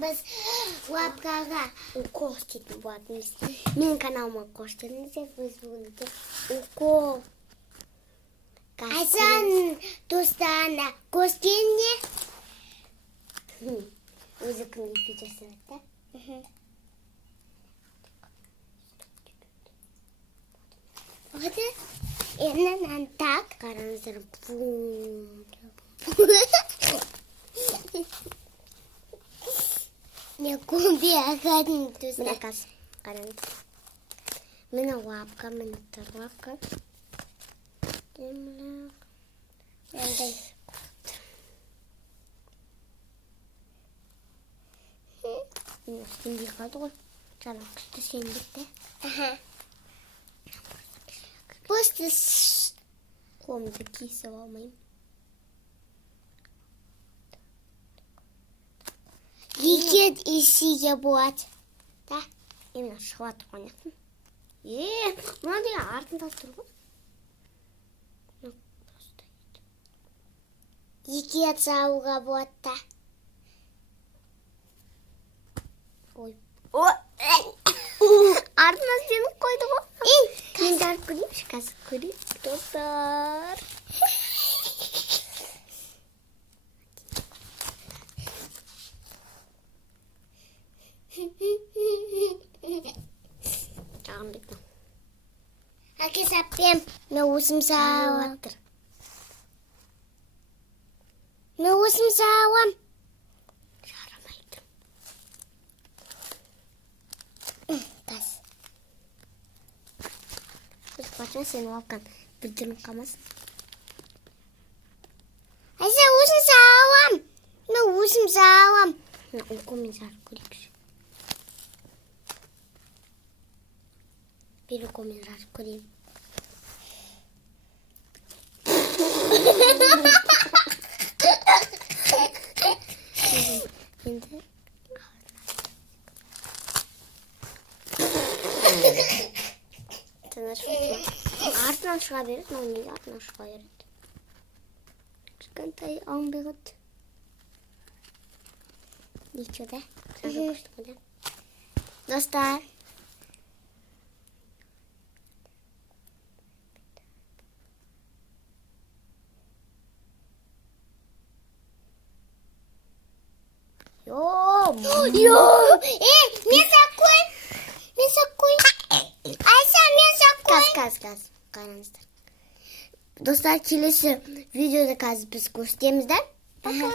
біз лапкаға укол істейтін болатынбыз. Менің каналыма қош келдіңіздер. Біз бүгін укол Асан достарына қош келдіңдер. Өзі күнге печесі да? Ода еннен так қараңыздар. Не көмбе ағадың төсі. Міне қаз қараңыз. Мені лапка, мені тұрлапка. Мені үстінде қалды ғой. Жаңа күшті сендікті. Просто қолымды кесіп алмайым. Екет есеге болады. Да, емін шығат қонатын. Мынандай артында тұр ғой. Екет сауға болады да. Ой. Артына сеніп қойды ғой. Мен жарып көрейінші, қазір көрейін. Достар. Жағым бетін. Әке саппен, мен осым сауам. Мен осым сауам. Жарамайды. Тас. Бача сен лапкан бірден қамасын. Айса өзім сауам. Мен өзім сауам. Уколмен жарып көрейікші. Bir уколмен жарып көрейім. Енді артынан шыға береді, но неге артынан шыға береді? Кішкентай аңбығыт. Ничего, да? Достар. Мен саққойм. Айса, мен саққойм. Қаз. Қараңыздар. Достар, келесі видеода қазір біз көрсетеміз да? Пока.